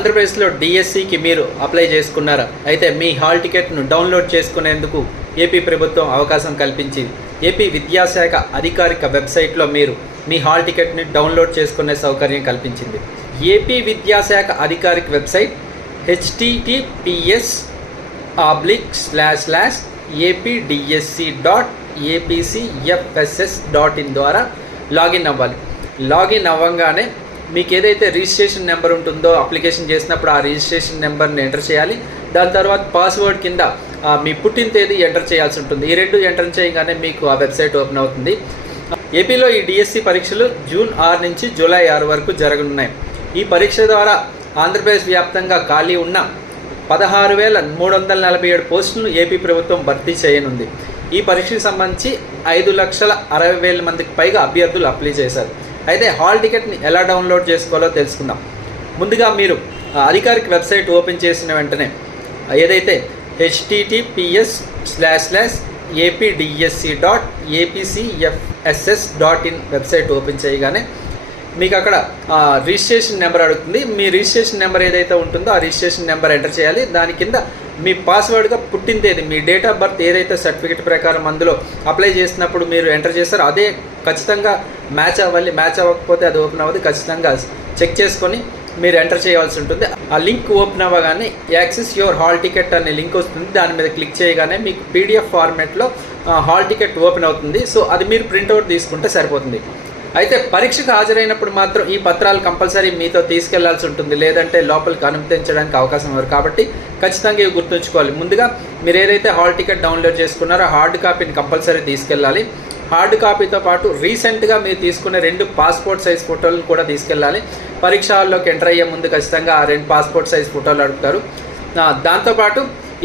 ఆంధ్రప్రదేశ్లో డిఎస్సికి మీరు అప్లై చేసుకున్నారా? అయితే మీ హాల్ టికెట్ను డౌన్లోడ్ చేసుకునేందుకు ఏపీ ప్రభుత్వం అవకాశం కల్పించింది. ఏపీ విద్యాశాఖ అధికారిక వెబ్సైట్లో మీరు మీ హాల్ టికెట్ని డౌన్లోడ్ చేసుకునే సౌకర్యం కల్పించింది. ఏపీ విద్యాశాఖ అధికారిక వెబ్సైట్ https://apdsc.apcfss.in ద్వారా లాగిన్ అవ్వాలి. లాగిన్ అవ్వగానే మీకు ఏదైతే రిజిస్ట్రేషన్ నెంబర్ ఉంటుందో అప్లికేషన్ చేసినప్పుడు ఆ రిజిస్ట్రేషన్ నెంబర్ని ఎంటర్ చేయాలి. దాని తర్వాత పాస్వర్డ్ కింద మీ పుట్టిన తేదీ ఎంటర్ చేయాల్సి ఉంటుంది. ఈ రెండు ఎంటర్ చేయగానే మీకు ఆ వెబ్సైట్ ఓపెన్ అవుతుంది. ఏపీలో ఈ డిఎస్సి పరీక్షలు జూన్ 6 నుంచి జూలై 6 వరకు జరగనున్నాయి. ఈ పరీక్ష ద్వారా ఆంధ్రప్రదేశ్ వ్యాప్తంగా ఖాళీ ఉన్న 16,347 పోస్టులను ఏపీ ప్రభుత్వం భర్తీ చేయనుంది. ఈ పరీక్షకు సంబంధించి 5,60,000 మందికి పైగా అభ్యర్థులు అప్లై చేశారు. అయితే హాల్ టికెట్ని ఎలా డౌన్లోడ్ చేసుకోవాలో తెలుసుకుందాం. ముందుగా మీరు అధికారిక వెబ్సైట్ ఓపెన్ చేసిన వెంటనే ఏదైతే https://apdsc.apcfss.in వెబ్సైట్ ఓపెన్ చేయగానే మీకు అక్కడ రిజిస్ట్రేషన్ నెంబర్ అడుగుతుంది. మీ రిజిస్ట్రేషన్ నెంబర్ ఏదైతే ఉంటుందో ఆ రిజిస్ట్రేషన్ నెంబర్ ఎంటర్ చేయాలి. దాని కింద మీ పాస్వర్డ్గా పుట్టిన తేదీ, మీ డేట్ ఆఫ్ బర్త్ ఏదైతే సర్టిఫికేట్ ప్రకారం అందులో అప్లై చేసినప్పుడు మీరు ఎంటర్ చేస్తారో అదే ఖచ్చితంగా మ్యాచ్ అవ్వాలి. మ్యాచ్ అవ్వకపోతే అది ఓపెన్ అవ్వదు. ఖచ్చితంగా చెక్ చేసుకొని మీరు ఎంటర్ చేయాల్సి ఉంటుంది. ఆ లింక్ ఓపెన్ అవ్వగానే యాక్సెస్ యువర్ హాల్ టికెట్ అనే లింక్ వస్తుంది. దాని మీద క్లిక్ చేయగానే మీకు పీడిఎఫ్ ఫార్మాట్లో హాల్ టికెట్ ఓపెన్ అవుతుంది. సో అది మీరు ప్రింట్అవుట్ తీసుకుంటే సరిపోతుంది. అయితే పరీక్షకు హాజరైనప్పుడు మాత్రం ఈ పత్రాలు కంపల్సరీ మీతో తీసుకెళ్లాల్సి ఉంటుంది. లేదంటే లోపలికి అనుమతించడానికి అవకాశం ఇవ్వరు. కాబట్టి ఖచ్చితంగా ఇవి గుర్తుంచుకోవాలి. ముందుగా మీరు ఏదైతే హాల్ టికెట్ డౌన్లోడ్ చేసుకున్నారో హార్డ్ కాపీని కంపల్సరీ తీసుకెళ్ళాలి. హార్డ్ కాపీతో పాటు రీసెంట్గా మీరు తీసుకునే 2 పాస్పోర్ట్ సైజ్ ఫోటోలను కూడా తీసుకెళ్ళాలి. పరీక్ష హాల్లోకి ఎంటర్ అయ్యే ముందు ఖచ్చితంగా ఆ 2 పాస్పోర్ట్ సైజ్ ఫోటోలు అడుగుతారు. దాంతోపాటు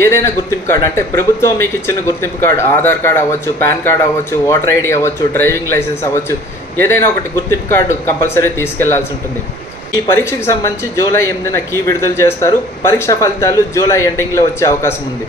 ఏదైనా గుర్తింపు కార్డు, అంటే ప్రభుత్వం మీకు ఇచ్చిన గుర్తింపు కార్డు, ఆధార్ కార్డు అవ్వచ్చు, పాన్ కార్డు అవ్వచ్చు, ఓటర్ ఐడి అవ్వచ్చు, డ్రైవింగ్ లైసెన్స్ అవ్వచ్చు, ఏదైనా ఒకటి గుర్తింపు కార్డు కంపల్సరీ తీసుకెళ్లాల్సి ఉంటుంది. ఈ పరీక్షకు సంబంధించి జూలై 8న కీ విడుదల చేస్తారు. పరీక్ష ఫలితాలు జూలై ఎండింగ్లో వచ్చే అవకాశం ఉంది.